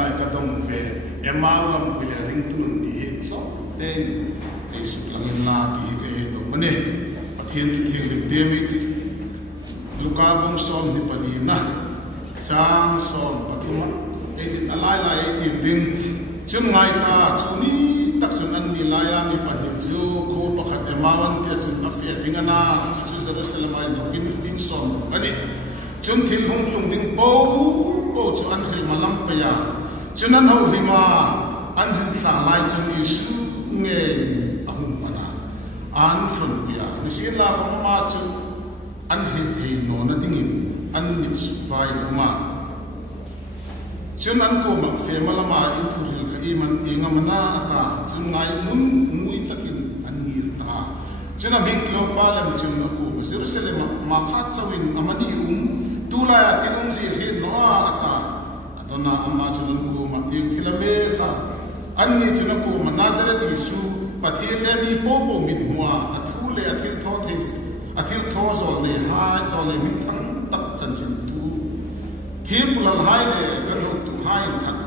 lai ka dong ve emau lam pila ring tun ti so ten is langin la ti ke do mane pathian ti thing lim te mi ti luka bong som ni pani na chang som pathuma e din alai lai ti din chun ngai ta chuni tak chun an ni la ya mi pani chu ko pakhat emawan te chun afia dingana chu chu Jerusalem ai dokin fin som ani chun thil hung thung ding po chu an hil malam pa ya chun an ho hima an hil sa lai chun isu nge ahum pana an chun pia ni sin la khom ma chu an he thei no na dingin an ni su vai ma chun an ko ma fe malama in thu hil kha iman ingamana ata chun ngai mun mui takin an ni ta chun a bing klo palam chun na ko Jerusalem ma khat chawin amani tula ya tinum si hi no ata adona amma chun ko ma ek thilame ta anni chun ko ma Nazareth Isu pathile mi popo min hua athule athil tho this athil tho zol le hai zol le min thang tak chan chin tu thil pulal hai le kan ho tu hai thak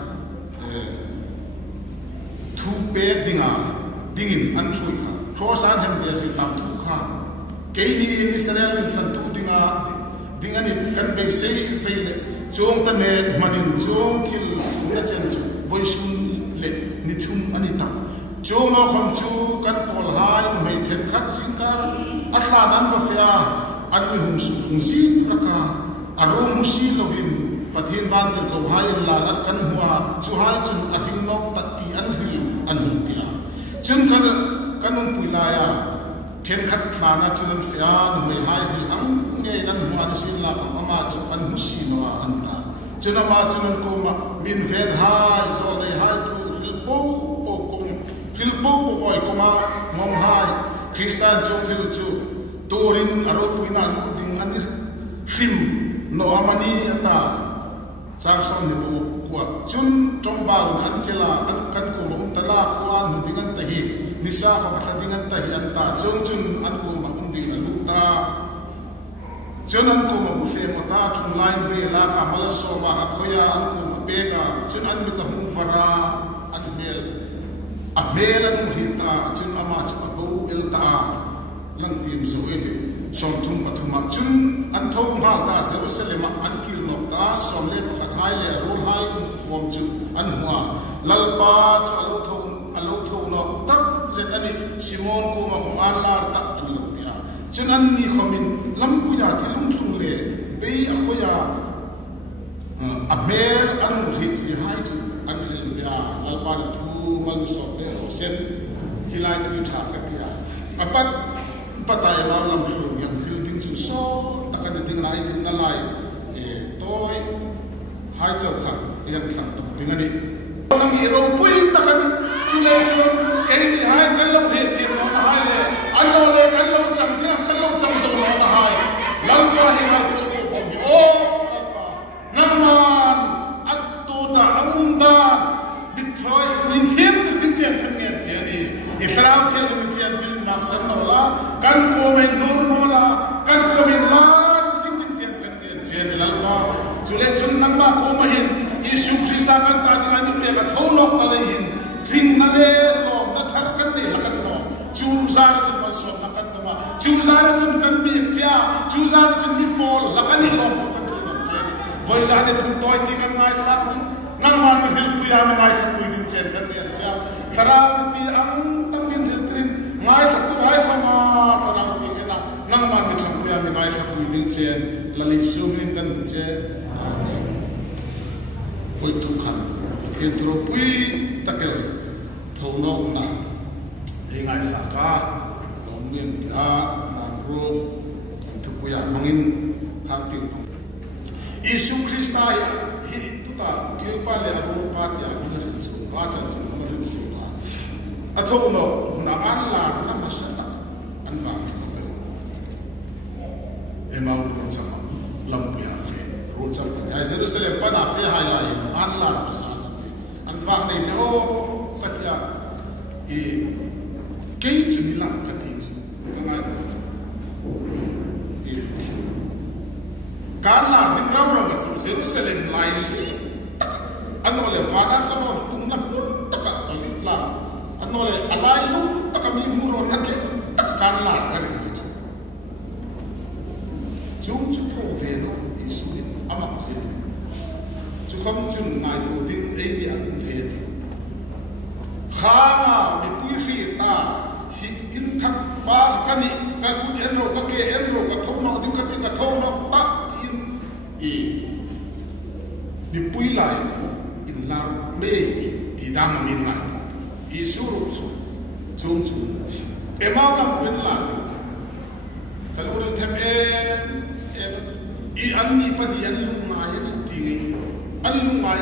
thu pe dinga dingin an thui kha cross an hem de si tam thu kha ke ni Israel min san tu dinga dingani kan be sei feile chong ta ne manin chong thil na chen chu voisun le ni thum ani ta chong no kham chu kan pol hai mai then khat singkar atla nan va fia an mi hum su hum si raka aro musi lovin pathin van ter ko hai la lat kan hua chu hai chun a hing nok ta ti an hil an hum tia chun kan puila ya then khat thana chun fia nu mai hai hil ang nge nan hua na sin la kham ama chu an musi no anta chuna ma chun ko ma min ven hai zo le hai thu hil po oi ko ma mom hai Christian chu hil chu torin aro puina no ding ani him no amani ata chang som ni bu kwa chun trong ba an chela an kan ko ma tala ko an nu ding an ta hi nisa ko ka ding an ta hi an ta chun an ko ma ding an ta chun an ko ma bu fe ma ta thun line be la ka mala so ma ha khoya an ko ma be ga chun an mi ta hum fara an mel a mel an hi ta chun ama chu bu el ta lang tim so ete som thum pathuma chun an thong ma ta Jerusalem an kir nok ta som le pakhat hai le ro hai form chu an hua lalpa chu alo thong nok tak jet ani Simon ko ma hong an lar tak an lo tia chun an ni khomin lam pu ya thilung thung le be a khoya a mer an mu ri chi hai chu an hil ya lalpa thu mal so pe ro sen hilai tu tha ka tia apat patay na lam khu yang building chu so takan ding lai din na lai toy hai chau kha yang thang tu ding ani lam iro pui takan chule chu kai ni hai kan lo he the no na hai le an lo le kan lo chang dia kan lo chang so no na hai lam pa hi ma ko khom o naman attu da aunda bithoy min them tu ding chen kan nge che ni itrao the mi chen chin nam san no la kan ko me nur no la kan ko me la sing ding chen kan nge che ni la ma chule chun nang ma ko ma hin Isu Krista kan ta ding ani pe ka thong nok ta le hin ring na le lo na thar kan ni la kan no chu zar chun ma so na kan ma chu zar chun kan bi cha chu zar chun mi pol la kan ni lo kan na che voi za de thu toy ti kan ngai kha nang ma ni hil pu ya ma ngai sa pu ding chen kan ni cha khara ti ang tam min thil trin ngai sa tu ai kha ma khara ti na nang ma ni thang pu ya ma ngai sa pu ding chen la li su min kan che poi tu khan ke tro pui takel thono na engai sa ka long len ta na ro tu pu ya mangin thang ti Isu Krista hi tu ta ke pa le ro pa ti a ni chu pa chan chan ma ri chu ta a thono na an la na ma sa ta an va ko pe e ma u cha lam pu ya fe ro cha ai Jerusalem pa na fe hai lai an la ma sa an va nei te o ka ti a e ke chu ni la ka ti chu ka ngai e kan la ding ram ram chu Jerusalem lai ni anole fana ka no tung na mun taka lift la anole alai lum taka mi muro na ke takkan la ka ni chung chu tho ve no isu ama se chu kom chun nai to din e ni an the khama mi pui khi ta hi in thak ba ka ni ka ku enro ka ke enro ka thono din ka ti ka thono ta tin i mi pui lai in la me ti dang min ngai to isu ru chu chung chu e ma nam pin la ka lu them i an ni pa yan lu ngai ni ti ngai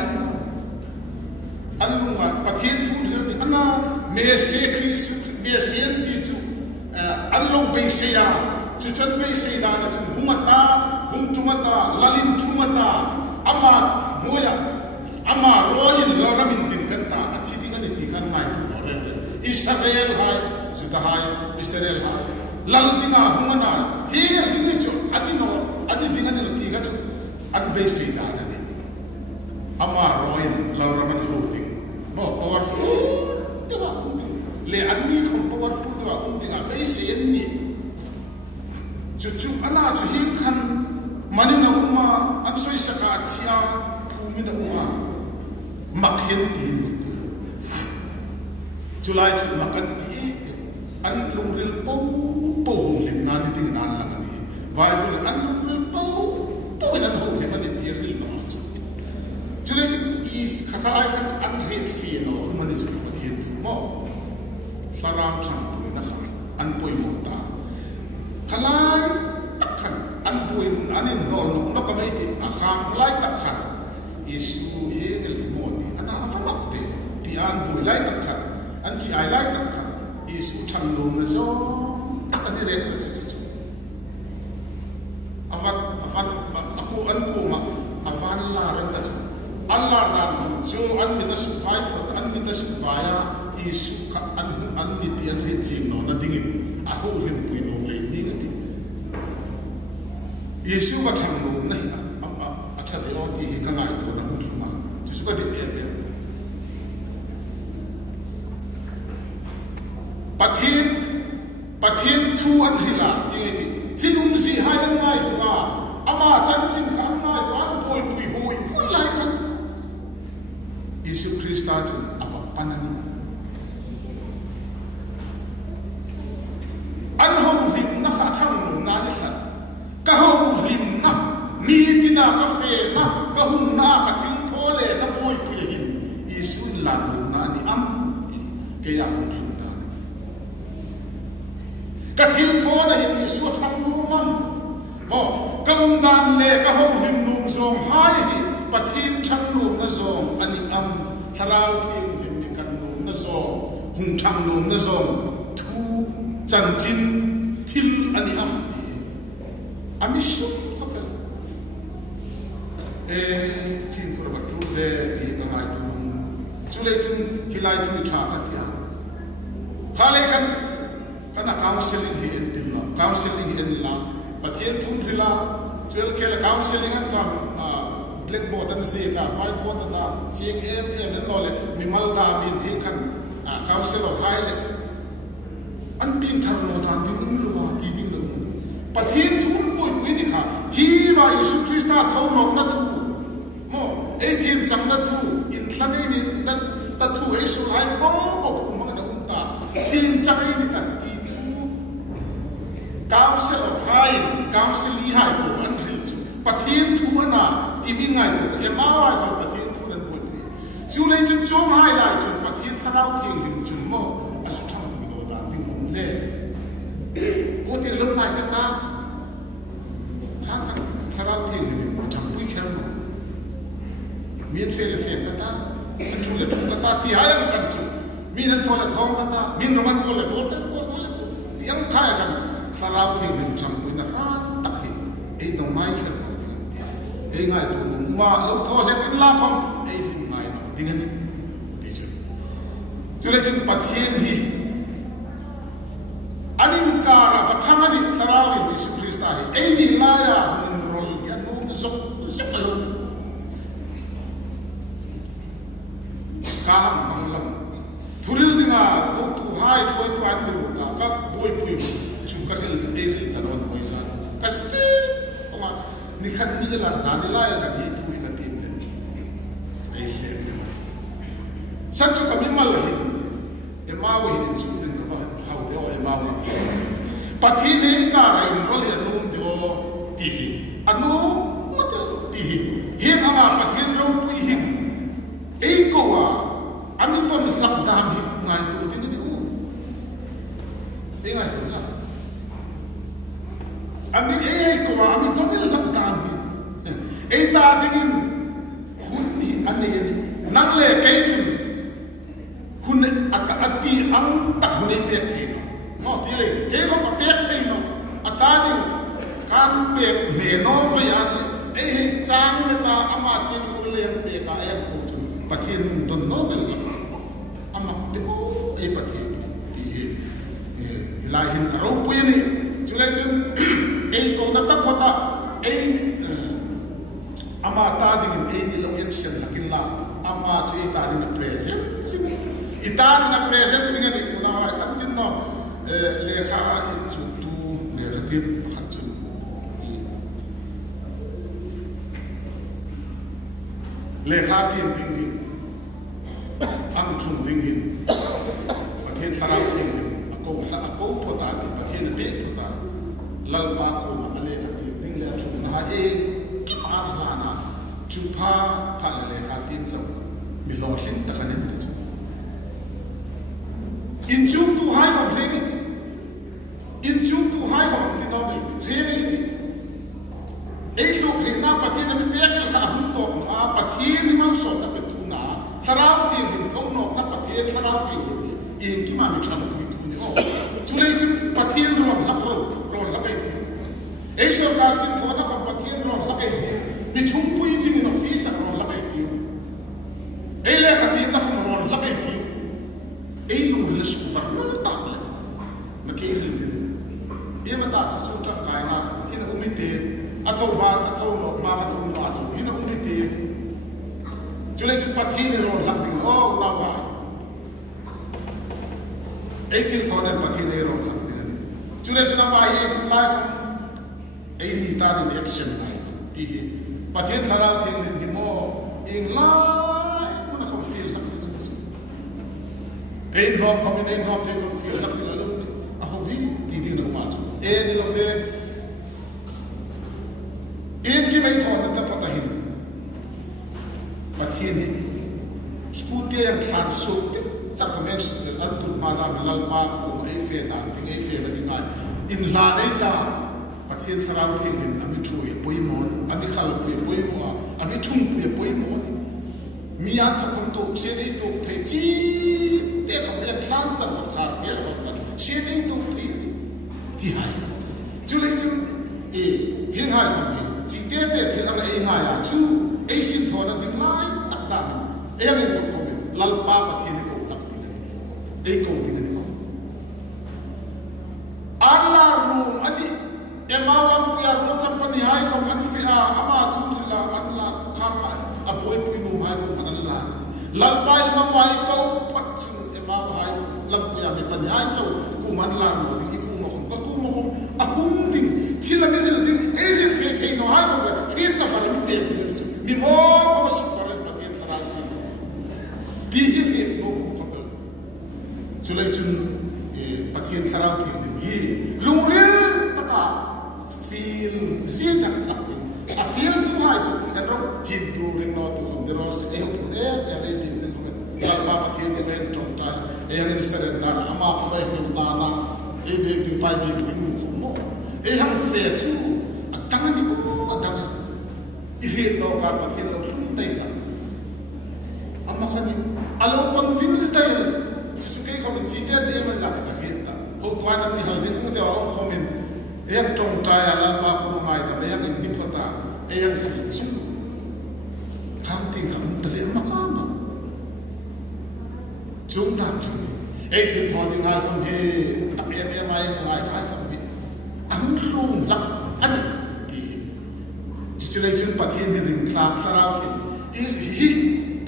an lu ngai pathian thu ni ana me se Christ me se ti chu an lo be se ya chu chan be se da na chu humata hum thumata lalin thumata ama moya ama roin loramin tin kan ta achi ding ani ti kan ngai tu ren Israel hai juda hai Israel hai lal dinga humana hi ding chu adino adi ding ani ti ga chu an be se da na ni ama roin loramin lo ding mo powerful tu ba le ani khom powerful tu ba ding a be se ni chu chu ana chu hi khan manina uma an soi saka chia phumina uma makhen ti July chu makan ti an lungril po lim na ni ting nan lang ani Bible an lungril po an ho lim ani ti ri na chu July chu is khaka ai kan an hate fi no mani chu pathian tu mo saram chang pu na kha an poi mo ta khalai takhan an puin anin dol no ka mai ti akham lai takhan isu ye el moni ana afamakte ti an pui lai takhan an chi ai lai takhan isu thang dum na zo takani re na chu avat aku an ko ma avan la ran ta chu Allah dan kham chu an mi ta su phai ko an mi ta su phaya isu ka an mi ti an he chim no na dingin a ho len pui no le ding ti Yesu ka thang no na a tha de o ti ka ngai to na mu ma chu ka di e pathian thu an hila ding ni thinum si hai an ngai to ama chan chin ka ngai to an poi pui hoi lai ka Yesu Krista chu ava panani an ho lim na ka thang no na ni kha ka ho lim na mi tina ka fe na ka hun na ka thing thole ka poi pui hin Yesu lan na ni am ke ya hun ta ka thing thole hin Yesu thang nu man mo ka dan le ka ho lim num zong hai hi pathin thang num na zong ani am tharau thing lim ni kan num na zong hung thang num na zong thu chan chin thil ani am ti amisho kapel fin ko ba tru le ti ka ngai tu nung chule tun hilai tu tha ka tia khale kan kana counseling hi en tim na counseling en la pathian thum thila chul khela counseling an tam blackboard an se ka whiteboard da chieng em no le mimal da min hi kan counselor hai le an ping thar no dan ding lu wa ti ding lo pathian thum poi pui ni kha hi wa Yesu Krista thau no na thu mo e thim chang na thu in thlane ni na ta thu Yesu hai bo ma na ta thim chang ni ta ti thu counselor hai counselor hai ko an thil chu pathian thu na ti mi ngai to e ma wa ko pathian thu nan poi pui chu le chu chom hai lai chu pathian tharau thing him chu mo asu thang pu no da ting um le o ti lo nai ka ta kha tharau thing him thang pui kher no mien fe le fe ka ta an thu le thu ka ta ti hai an khan chu mi nan thole thong ka ta min no man ko le bol ko le chu ti ang thai kan tharau thing him thang pui na ha tak hi e no mai kher ei ngai tu ma lo tho le pin la khom ei hin ngai no dingan ti chu chule chun pathian hi anin ka ra fathang ani tarawi Yesu Krista hi ei ni la ya hun rol ya no zok lo ma ni khan ni la za ni la la hi thu ka tin le ai se ni san chu ka mi mal hi e ma we ni chu den ka ha de o e ma we pathi nei ka ra in ro le num de o ti anu ma te ti hi anga pathi ro pu hi ei ko wa ami ton lak dam hi ngai tu ti ni u ei ngai tu la ami ei ko wa ami ton lak dam hi ei ta dingin hun ni ane ni nang le kai chu hun ata ati ang tak hun pe the no ti le ke ko pa pe the no ata ni kan pe me no fa ya ei chang me ta ama tin u le pe ka em ko chu pathin don no de ama te o ei pathin ti la hin ro pu ni chu le chu ei ko na ta ko ta ei ama ta ding ei ni lo em sen la kin la ama chu ta ni present ita ni present singa ni na atin no le kha in chu tu ne ra tim khat chu le kha tim ding ni ang chung ding hin pathen sarang ding ako phota ni pathen be phota lal pa ko ma le ka tim ding le chung na e ki ma na na chu pha pha le kha tim chau mi lo hling ta ka ni chu in chu tu hai ka hling in chu tu hai ka ti no ni re re ti e chu hling na pathen na be ka ka hun to ma pathen ni mang so na pe tu na sarau thi hin thong no na pathen sarau thi in ki ma mi cham tu tu ni o chu le chu pathen ro na ro la kai ti e so ka sin tho na ka pathen ro la kai ti mi thum pu yin ni no fi sa ro la kai ti e le ka ti na khum ro la kai ti e lu le su fa ro ta le ma ke ri ni e ma ta chu ta kai na hin u mi te a tho no ma ka no a chu hin u mi te chu le chu pathen ro la ti o la wa e tin tho na pathen ro la ti ni chu le chu na ma ye la ka e ni ta ni absent ti pathen thara thing ni mo in lai ko na kom feel lak ni so e no kom ni no te kom feel lak ni lo a ho vi ti ti no ma chu e ni lo fe in ki mai thon ta pata hin pathen ni scooty yang khan so te sacraments de antu ma da lal pa ko e fe da ting e fe da dingai in la dei ta pathen thara thing ni ami thu e poi mon ami khal poi mo ami thum poi mo mi an ta kom to se dei to the chi te ko ya khan cha ko khar ke ko ka se dei to the ti hai chu le chu e hin hai ko mi chi te te the la e nga ya chu e sin tho na ding mai tak da e ya ni to ko lal pa pathen ko lak ti e ko ti ni ko Allah ru ani emawan piar no champani hai ko an fi a ama thu la an la khama a poi pui no mai ko an la lal pai ma mai ko pat chu ema hai lam pia me pan hai chau ku man la no di ku mo khom a hum ding thila me ding e ri fe ke no hai ko ri na fa mi pe mi mo ko ma su ko pa te thara di ri no ko ko chu le chun pathian thara ki hi lungrin ta feel zina a feel tu hai chu and ro hit tu ring no tu from the rose e ya le bi den ko ya ba pa ke ne den tong ta e ya ni sere na ama ko e ni na na e be tu pa bi ti mu ko mo e hang fe chu a tang ni ko a tang e he no ka pa ke no kum dai da amma ka ni alo convince dai chu ke ko min chi de ma ja ta ka he ta ho twa na mi hal din mo te wa ko min yang trong trai ala pa ko ngai ta yang ni phata yang chu kham ting kham tale ma ka ma chung da chu e thi tho ding ha kam he ta ai ngai kai kam bi ang khum lak ani ti chi chile chen pa thi ni ring klap sarau ki hi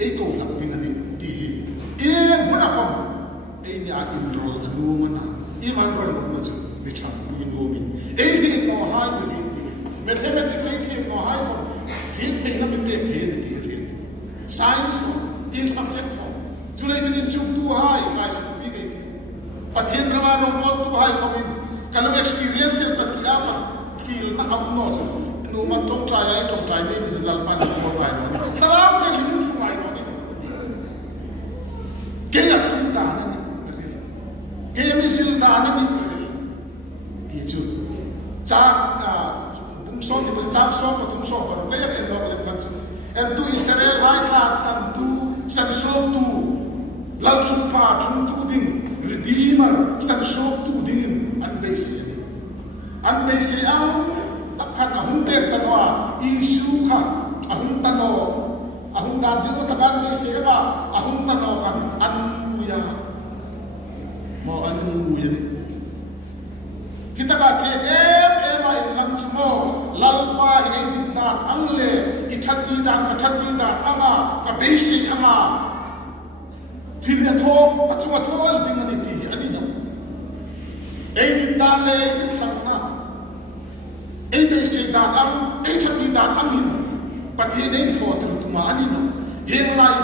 e ko lak ting ani ti e mo na khom e ni a in rol da nu ma na i man rol mo chu mi chan bu no min e ni no hai mi ti mathematics ai the no hai ko hi the na me pe the ni ti ri science in subject ko chulai chuni chu tu hai kai se pi kai ti pathian rawa no ko tu hai ko min kalu experience ta ti a pat feel na am no chu no ma tong trai me ni lal pan ko bai no khara the ki ni chu mai no ni ke ya sin ta na ni ke ya mi sin ta na ni ti chu cha bung so ni bung cha so pa tung so pa ke ya en lo le kan chu en tu Israel hai kha kan tu san so tu lal chu pa chung tu ding redeemer san so tu ding an be se ang takkan ahung te tanwa isu kha ahung tano ahung da ding ta kan be se ba ahung tano kan an ya mo an ya kita ka che em ai lam chumo lal pa hi din dan ang le i thati dan anga ka be se anga thil ya tho achunga thol ding ani ti ani no ei din dan le ei din sang na ei be se dan ang ei thati dan ang hin pati nei tho tu ma ani no heng lai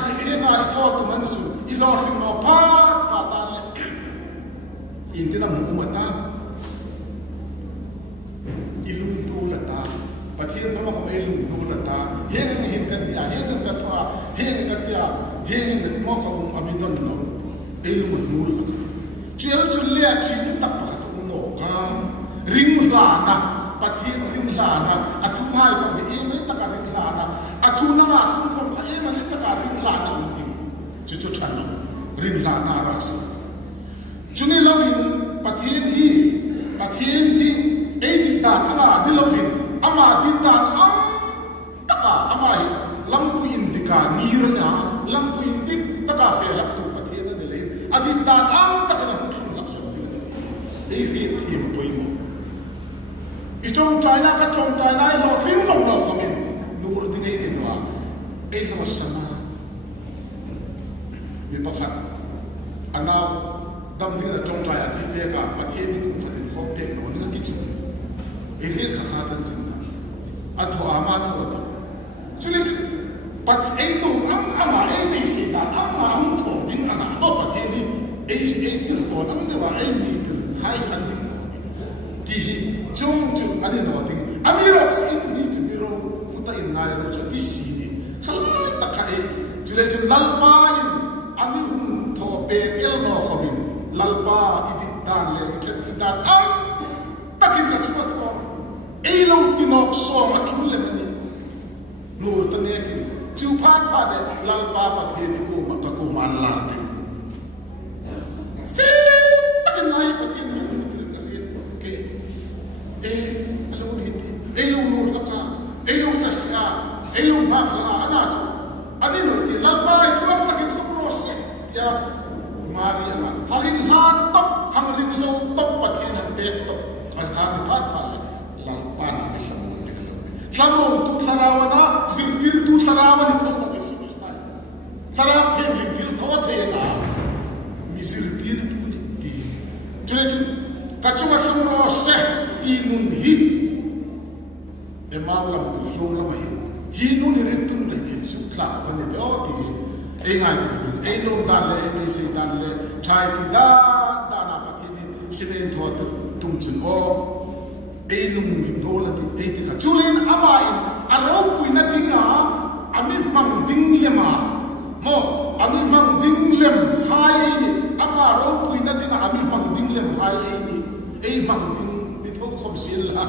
tho tu man su i lo sing no pa ta le in tin am mu ta ilung tu la ta pathian no ma ilung tu la ta heng hin kan dia heng kan tha heng kan dia heng mo ka bum amidon no ilung nu la ta chuel chul le thin tak pa tu no ka ring la na pathian ring la na athu hai ka me e ta ka ring la na athu na ma khum kha e ma ta ka ring la na um ting chu chan no ring la na ra su chuni lovin pathian hi ei di tan anga dilovin ama di tan am taka ama hi lampuin dika mirna lampuin dik taka fe lak tu pathian ne le adi tan am taka na thum lak lam ti ei ri thim poin ichong china ka chong china lo rim vong lo khamin nur di nei ni wa ei lo sana mi pakhat ana dam ding na chong china ti pe ka pathian ni kum fatin khom pe no ni ti chu ehir ka kha chan chin a tho ama tho ta chule pat ei no ama ei ni se ta ama am tho ding ana no pathian ni ei tir to nang de wa ei ni tir hai an ding ti hi chung chu ani no ding amiro in ni tu miro puta in nai ro chu ti si ni khala ta kha ei chule chu lal pa in ami hum tho pe el no khamin lal pa idi dan le ti dan am takin ka chu to ei lo ti no so ma thul le ni nur ta ne ki chu pha de lal pa pa the ni ko ma ka ko man la de fi takin nai pa thi ni ni tri ka ri ke e alo ni ti ei lo nur la ka ei lo sa sa ei lo ma la ana chu ani no ti lal pa i thu takin so ro se ya maria ma harin la top hang ring so top pa thi na pe top al kha ni pha Chamong tu sarawana zingtir tu sarawani thong na besu sai sarang the zingtir tho the na misirtir tu ni ti chule tu kachunga sumro se ti nun hi emam lam tu so la mai hi nun ni tu le ni su kla ka ni o ti e ngai tu e lom dan le e se dan le thai ti da na pa ti ni sinen tho tu tum chun o ei lung no la ti ei ti ka chulen amai aro puina dinga ami mang ding lema mo ami mang ding lem hai ni ama ro puina dinga ami mang ding lem hai ni ei mang ding ti tho khom sil la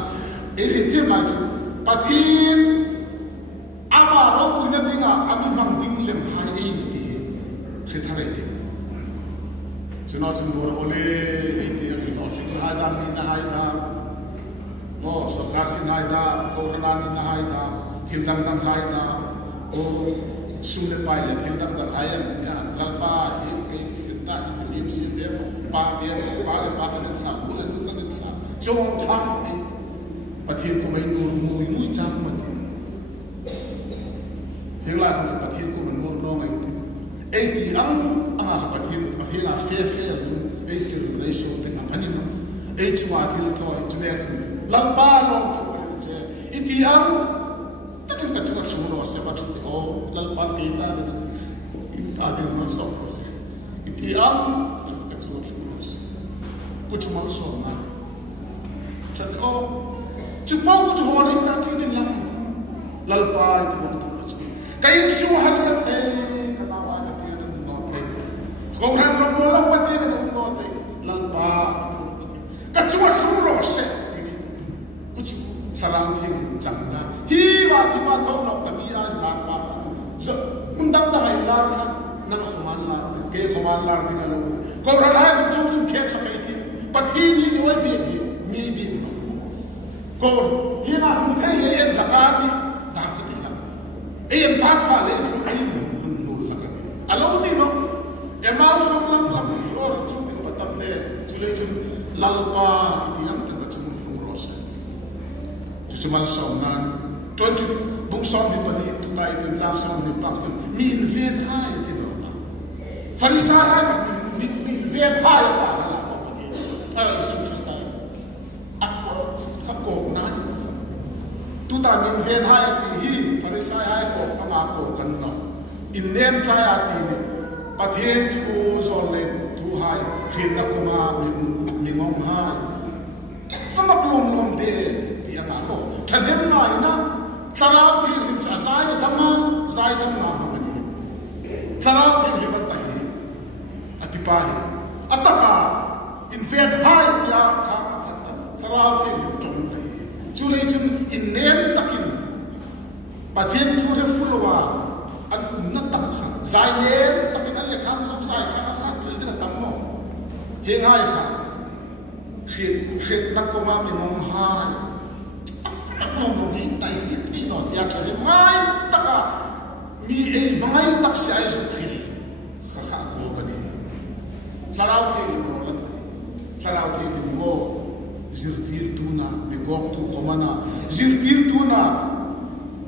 ei ti ma chu pathin ama ro puina dinga ami mang ding lem hai ni ti se thare ti chuna chun bo ole ei ti ki no shi ha da ni na hai da no sarkar sin hai da corona ni na hai da thim dang dang hai da o sule pai le thim dang dang hai ya lalpa ek pe chita lim si de pa de pa de pa de sa bu le ka de sa chong khang ai pathin ko mai nur mu chang ma ti hela ko pathin ko nur no mai ti ei ti ang anga pathin ma hela fe ei ti le so te ani no ei chwa ti to ai chne lampa long se iti itiang takin ka chuka chulo se pa chute o lalpal ke ta de in ka de no so se itiang takin ka chuka chulo se ku chumal so na chat o chupa ku chu hori ta tin lang lalpa itu untuk chu kain su har sa the kana wa ka te no te ko ran ron bola pa te no te lalpa ka chuka chulo se sarang thing chang na hi wa ti pa tho nok ta mi an la pa so undang ta mai la kha na khoman la ke khoman la ti na lo ko ra la ka chu chu khe ka kai ti pa thi ni noi bi ni mi bi no ko hi na mu thai ye en la ka ni ta ka ti la e en ta pa le ku ai mun nu la ka alo ni no e ma so lam lam ni or chu ti pa tam ne chu le chu lal pa ti am ta chu mu ro se cuman somnan 20 bung som di padi tu tai ten cha som di pak ten min vet hai ti no ta farisa hai min vet hai ta la ko padi su krista akko hakko na tu ta min vet hai ti hi farisa hai ko ama ko kan no in nem cha ya ti ni pathen thu zon le thu hai khin na ko ma min ngom hai sama plom lom de Tanem nai na tarau thi lim cha zai dam na ma ni tarau thi lim ta hi atipa hi ataka in vet hai ya kha khat tarau thi lim tong ta hi chu le chun in nem takin pathen thu re fulwa an na tak kha zai ne takin an le kham sam sai kha kha khil de tam mo he ngai kha khit na ko ma mi nom hai nong nong hin tai hi thi no tia tha le mai taka mi e mai tak sai su khil kha kha ko ka ni sarau thi mo lan tai sarau thi mo zirtir tu na me gok tu komana zirtir tu na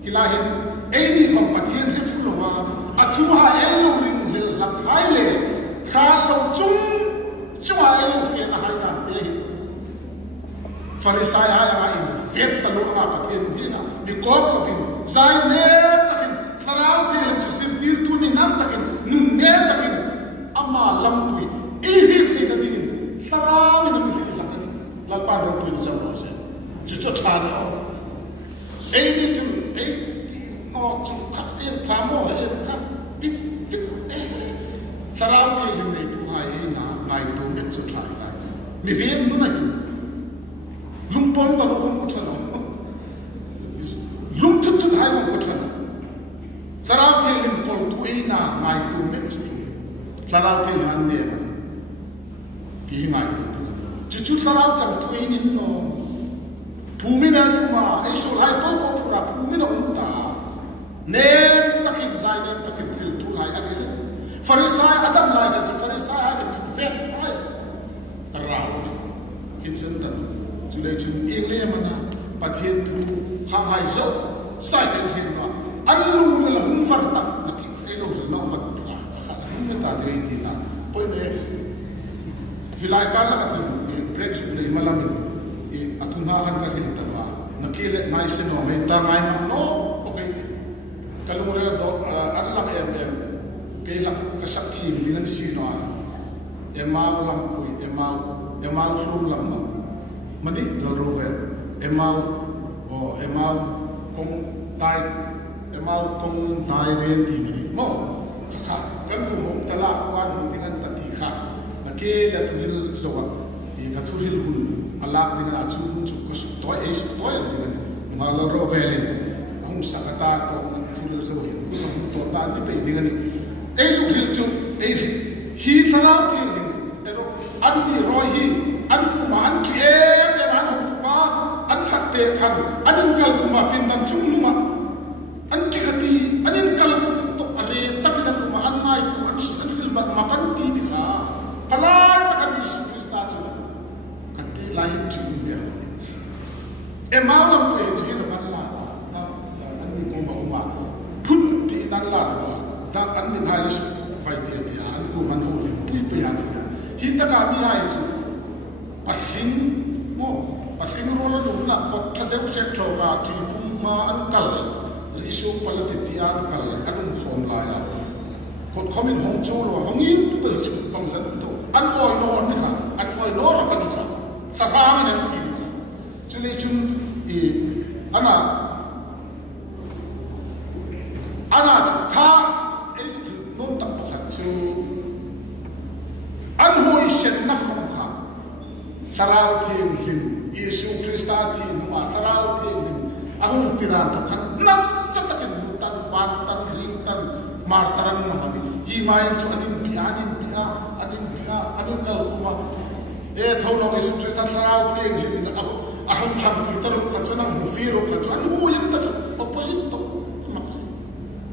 hilahin ei ni kom pathian he fulwa athu ha ei lo ring hil hak hai le khan lo chung chua ei lo fe na hai dan te farisai hai ai vet ta lo ma pathian di na mi ko ko tin sai ne takin tharau thi chu sirtir tu ni nan takin nun ne takin ama lampui i hi thi na din tharau ni mi la ka la pa ro tu sa ro se chu chu tha no ei ni chu ei ti no chu kha en tha mo en kha pit pit tharau thi ni ne tu hai na ngai tu ne chu tha na mi ven nu na lung pom ta lo khom utha no lung thut thut hai khom utha no sarau the lim pol tu e na ngai tu me chu tu sarau the han ne ma ti ngai tu chu chu sarau chang tu e ni no phumi na ma ai so hai po po pura phumi na ta ne takin zai ne takin phil tu hai age le farisai adam lai ga chu farisai ha ga vet ai rao hin chen ta chu le chu eng le ma na pathian thu khang hai zo sai den hin ma an lu le la hum far tak na ki ai lo no va ra kha ne ta de ti na poi ne hilai ka la ka break su le ma la mi e athuna han ka hin ta ba na ki le mai se no me ta mai ma no o kai ti ka lu re do an lam em ke la ka sak thi dingan si no e ma lam pui e ma flum lam no mani lo rovel emal o emal kong tai re ti ni mo kha kan ku mong tala khwan ni tingan ta ti kha na ke la thuril zowa e ka thuril hun alak dinga chu chu ko su to e su to dinga ma lo rovel ang sakata ko na thuril zowa ku mong to na ni pe dinga ni e su thil chu e hi thala ti ni ero an ni roi hi an ku ma an ti e te khan anin kal kuma pin dan chung ma an tikati anin kal to are tapin dan kuma an mai to an fil ba ma kan ti di kha kala ta kan Yesu Krista cha kati lain ti me ati e ma lam pe ti na van la ta an ni ko ma phut ti dan la ta an ni thai su vai te ti an ku man ho pi pe an hi ta ka mi ai chu pa hin mo Pasin rolo nung na kot thadeu se thoga ti bum ma an kal risu palati tian kal anum khom la ya kot khomin hong chu lo hongin tu pel chu bang san to an oi no ni kha an oi no ra ka ni kha sa ra ma nan ti chu le chun e ana kha e no ta pa kha chu an hoi shen na khom kha sarau thim him Yesu Krista thi nuwa sarau thim him ahung tiran ta khan nas satakin mutan ban tan ring tan mar taran na mami hi mai chu anin bianin bia anin kal kuma e thono Yesu Krista sarau thim him na ahung cham pi tar kha chana mu firo kha chan hu yim ta opposite to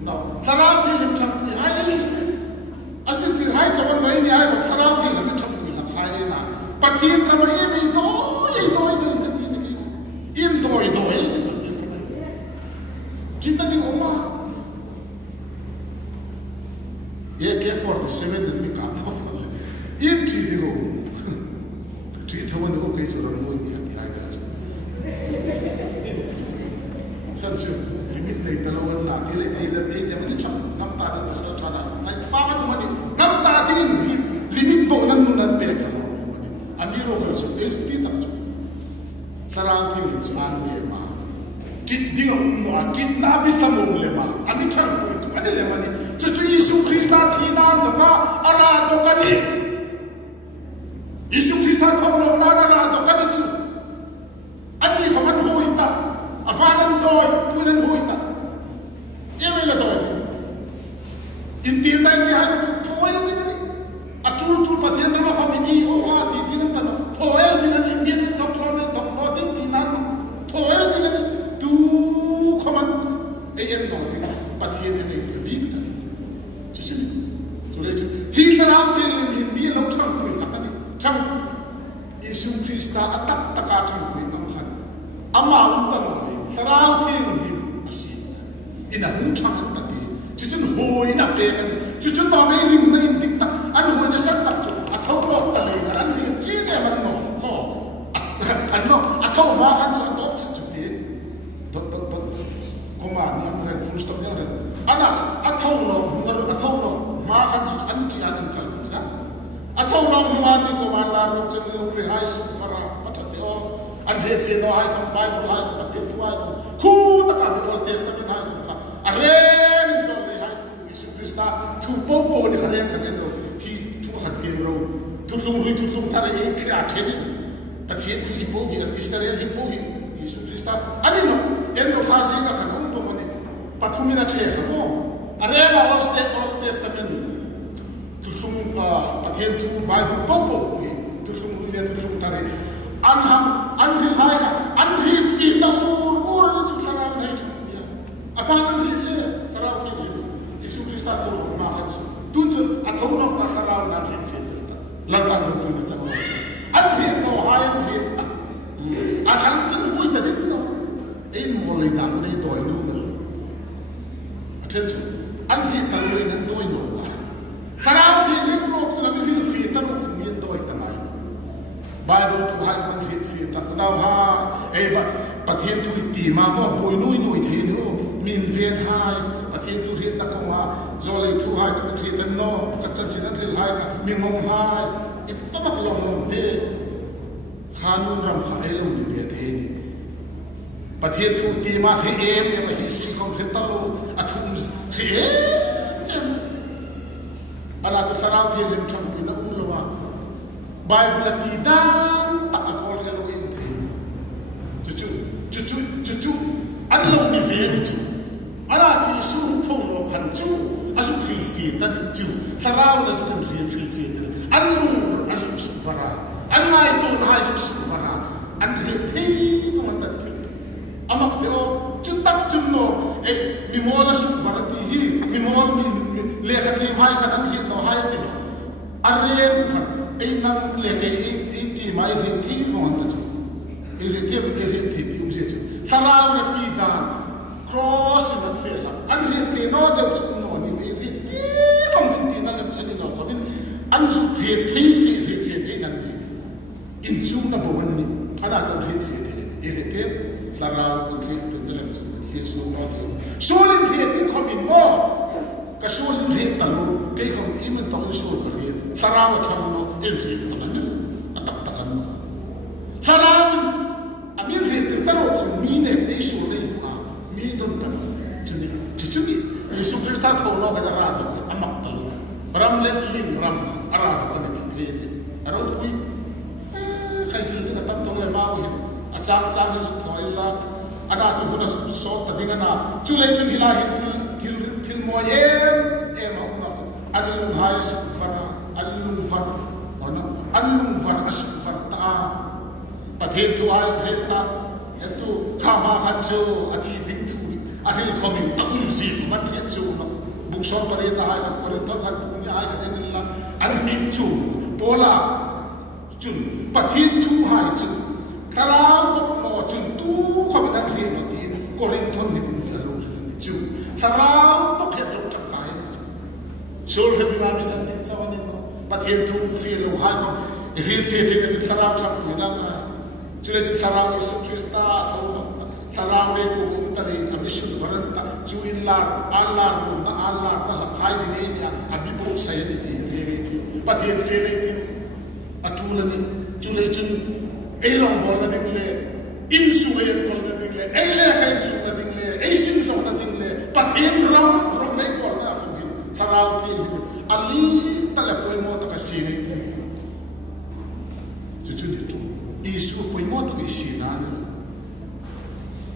no sarau thim him cham pi hai ni asin tir hai chawan mai ni ai sarau thim him cham pi la khai na pathin rama e mi to im doi cinta di oma ye ke for the seven and mi kam im ti di ro ti thawan o ke churan mo mi ati ha ga san chu limit nei talawan na ti le ei la ei de mani cham nam ta da pasal thana ngai pa ma mani nam ta ti limit bo nan nu nan pe ka ani ro ga so e ti ta sarang thi chan me ma tit ding no tit na bi tamong le ma ani thang po tu ani le ma ni chu Yesu Krista thi na ta ka ara to ka ni Yesu Krista thong no na ara to ka ni chu ani ka man hoi ta apa nan to pu nan hoi ta ye me la to in ti na ki ha to el ni ni atul tu pa thian ma fa mi ni o a ti ti nan ta to el ni ni ni ni to to ni to no ti ti nan to el ni ni tu khaman e en no ni pa thian ni ni bi ta chu chu so le hi sarau thi ni mi lo thang pu na ka ni chang Yesu Krista atak taka thang pu nam khan ama un ta no sarau thi ni asi ina hun thang ta ti chu chu hoi na pe ka ni chu chu ta mai ring mai dik ta an hoi na sak ta chu a thau ro ta le ka an ri chi ne man no no an no a thau ma khan sa to chu ti to ko ma ni am ren full stop ne ren ana a thau no ngar a thau no ma khan chu an ti an ka sa a thau no ma ni ko ma la ro chen no ri hai su fara pata te o an he fe no hai kam bible hai pa te tu ai khu ta ka ni old testament hai ka a ren so le hai tu Yesu Krista tu po ni khanen ro ki tu khat ke ro tu lung ta re e kra the ni ta thi tu hi po hi Israel hi po hi Yesu Krista ani no en ro khazi ka khan to mane pathumi na che ka mo are ba old testament tu lung pathen tu bible po tu lung le tu lung ta re an ham an hi hai ka an hi fi ta ur tu khara na hi tu ya apa an hi le khara thi Yesu Krista tu ma khan su tu chu a thau no ta khara na hi fi ta la ka no tu na cha ma an hi no hai an hi ta a khan chen hui ta din no ei mo le ta ne to no no attention an hi ta le nan to no khara thi lim ro chu na mi hi fi ta no mi to ta mai Bible tu hai man hi fi ta na ha ei ba pathian tu ti ma mo boi nui the no min ven hai pathian tu ri ta ko ma zo le tu hai ko thi ta no ka chan chin an thil hai ka mi ngom hai it fa ma long long de khanun ram kha elo ni ve the ni pathian tu ti ma he em ya ba history complete ta lo athum he ala tu sarau the lim thang pi na un lo wa Bible ti dan ta akol ke lo in chu an lo ni ve ni chu ala ti su thong lo khan chu asu khri fi ta ni chu sarau na chu kan khri fi ta an lu an su fara an ngai to na hai su fara an ri thi ko man ta thi amak te o chu tak chu no e mi mo la su fara ti hi mi mo mi le ka ti mai ka an hi no hai ti are ei nam le ke ei ti mai ri thi ko man ta chu e ri thi se chu sarau na ti dan cross in the field and he no the no ni he from ti na le chani no ko bin an su he thi nan ni in zoom na bo ni ana chan he sarau in he the le khi số nó thì số linh hiện tin không in mò cái số linh hiện talu cái không im mình tao số cái hiện sarau thằng nó in hiện tao nên atak takan nó sarau amin hiện tin tao số mi này cái số này à mi don tao chứ này chứ gì Yesus Kristus thâu nó cái ra đó amak talu ram lên lim ram ara đó cái này thì ara quý khai kinh cái tâm tao lại mau hiện achang chang cái thôi là anh chú cũng đã sốt và tiếng anh chú lấy chân hila hiện til mua em không nào anh lung hai sụp phật anh lung phật sụp phật ta và thêm thu ai hết ta em tu tham ma khăn châu anh thì tính thu anh thì không mình ăn gì mà anh hết châu nó bung sốt vào đây ta hai cái còn thằng khăn bung nhà hai cái này là anh hết châu pola chun và thêm thu hai châu ta lao tóc mò chun tu không anh hết nó tiền Korinthon ni pun lalu chu sarau to khet dok tak kai sol khet nga mi san tin chawan no pathian thu fi lo hai ko rit fi thing as sarau thak pu na chule chi sarau Yesu Krista tho no sarau le ko um tali amisun varan ta chu in la Allah no na Allah ta la khai di ne ya abi bo sai ni ti re ki pathian fi le ti atula ni chule chun ei rong bol na ding le in su le bol na ding le ei le kai su na ding le ei sin so na ding le pathian ram from nei bol na from gi sarau ti ali ta la poi mo ta ka si nei ti chu chu ni tu isu poi mo ta ki si na ni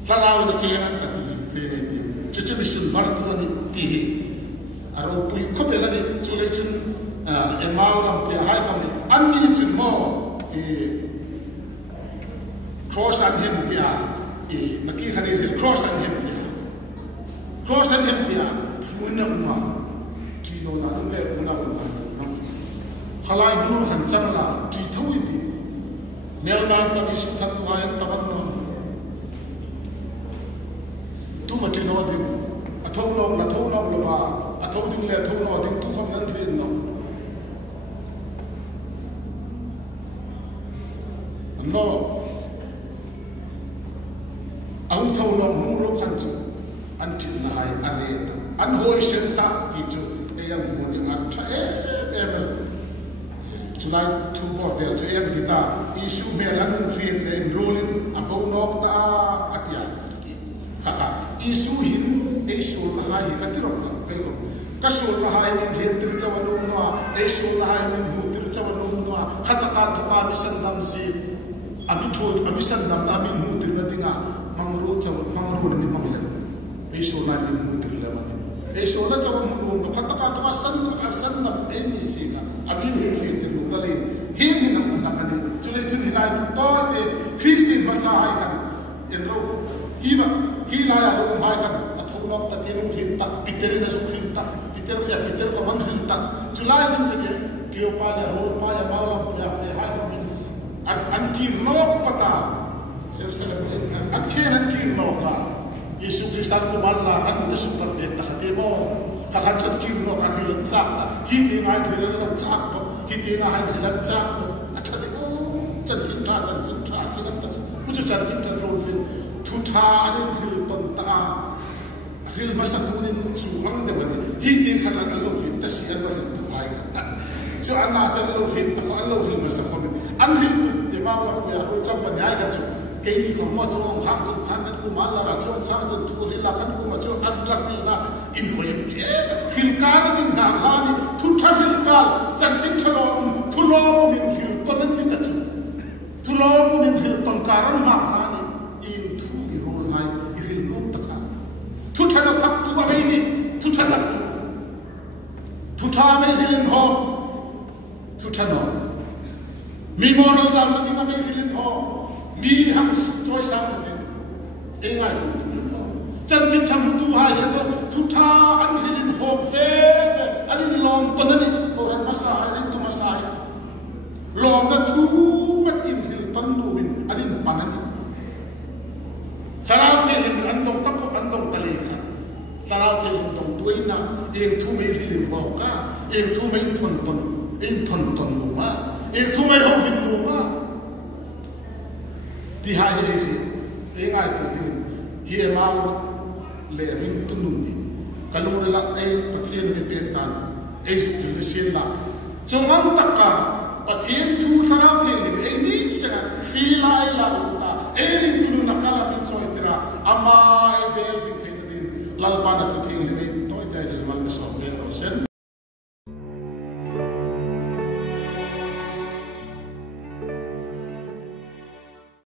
sarau na che na ta ti le nei ti chu chu mi sun var tu ni ti aro poi ko pe la ni chu le chun e mau lam pe hai ka ni an ni chun mo cross and him dia naki khani cross and him dia thuna ma tino na le una ba khalai nu khan chang la ti thui ti nel man ta bi su thak tu ha ta ban no tu ma tino din athau lo ba athau ding le athau no ding tu kham nan thrin no no ông thâu nong nung ro khan chu an tin na hai ane ta an hoi sen ta ti chu e yang mo ni ar tha em chu lai thu bo ve chu em ti ta issue me lan rian le rolling apo nok ta atia kha issue hin e sul na hai ka ti ro kai ko ka sul na hai min he tir chawalum no e sul na hai min hu tir chawalum no khata ka ta mi san dam ji ami thu ami san dam na min hu tir na dinga mangru ni mangle eiso na ni mutir la man eiso na chawa mu no khata ka ta san na eni sina abi ni fi te lu dale hi ni na na ka ni chule chuni na tu to te Christian masa hai kan enro hi la ya lo mai kan athu no ta te no hin ta peter na su hin ta peter ko man hin ta chulai sim se ke tio pa ya ro pa ya ma lam ya fe hai an ki no fata أكيد نوكا يسوع كريستوس كمالا أن نسوع تبيت تختمه كخان تكير نوكا في الزاق هيدي عاي في الزاق هيدي عاي في الزاق أتدي جنسين تا هنا تج وجو جنسين تا رولين توتا أنين في الطنطا في المسكون سوون دبني هيدي خلنا الله يتسير ورد هاي سو أنا جل الله يتفعل الله في المسكون أنهم دماغ ويا هو جنبني هاي كتو cái gì cũng mà chung khang chung khang cái cũng mà là chung khang chung thu thì là cái cũng mà chung ăn lắc là in hồi thế khi cá nó đỉnh đàng la đi thu thang khi cá chân chính thu lo mình khi tuần nên đi tận thu lo mình khi tuần cá nó mặc la đi in thu bị rồi hay in lúc tất cả thu thang nó thắc tu cái gì thu thang thắc thu thang mấy khi lên ho thu thang nó mình muốn làm cái gì cái mấy khi lên ho mi ham choi sang de e ngai tu chan chin tham tu ha ya no tu tha an hin ho ve ani lom ton ni ko ran ma sa ai tu ma sa ai lom na tu ma in hil ton nu min ani pan ani sarau the lim an dong tap an dong tali kha sarau the lim dong tuina eng tu me lim ho ka eng tu me thon ton nu ma eng tu me ho hin nu ma ti hai he ngai tu tin hi mau le ring tunun ni kalure la ai pathian mi petan ai le sin la chongang taka pathian thu thang theng ni ai ni sa fi lai la ta ai ring tunun nakala min choi tira ama ai bel sing thei din lalpa na thu thing ni toi tai le man